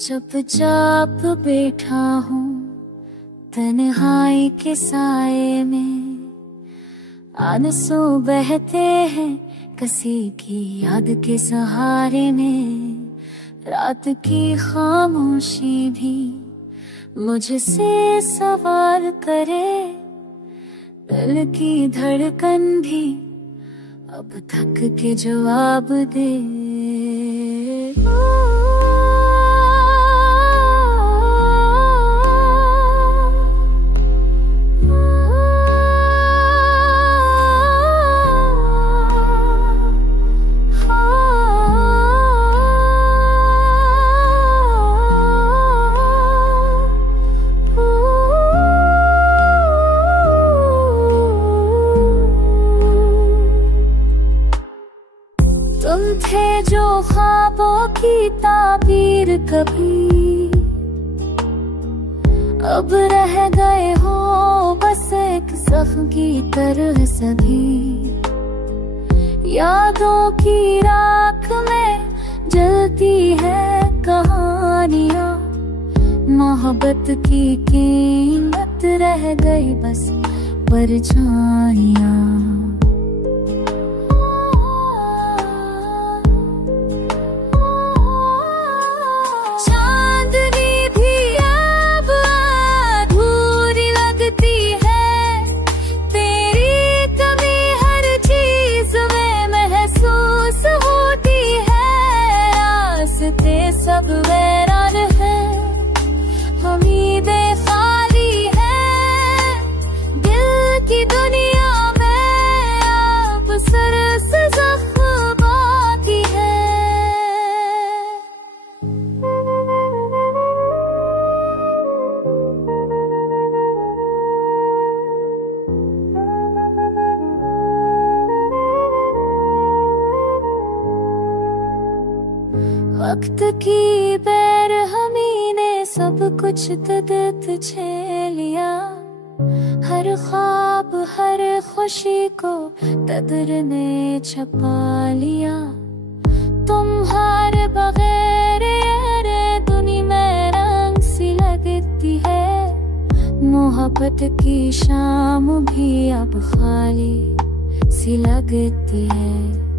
चुपचाप बैठा हूँ तन्हाई के साए में, आंसू बहते हैं किसी की याद के सहारे में। रात की खामोशी भी मुझसे सवाल करे, दिल की धड़कन भी अब थक के जवाब दे। तुम थे जो ख्वाबों की ताबीर कभी, अब रह गए हो बस एक जख्म की तरह सभी। यादों की राख में जलती है कहानियां, मोहब्बत की कीमत रह गई बस परछाइयां। सब वैरान है, उम्मीदें खाली है, दिल की दुनिया में अब सरस ज़ख्म बाकी है। वक्त की बेरहमी ने सब कुछ तुझे लिया, हर ख्वाब हर खुशी को कदर ने छपा लिया। तुम्हारे बगैर ये दुनिया में रंग सी लगती है, मोहब्बत की शाम भी अब खाली सी लगती है।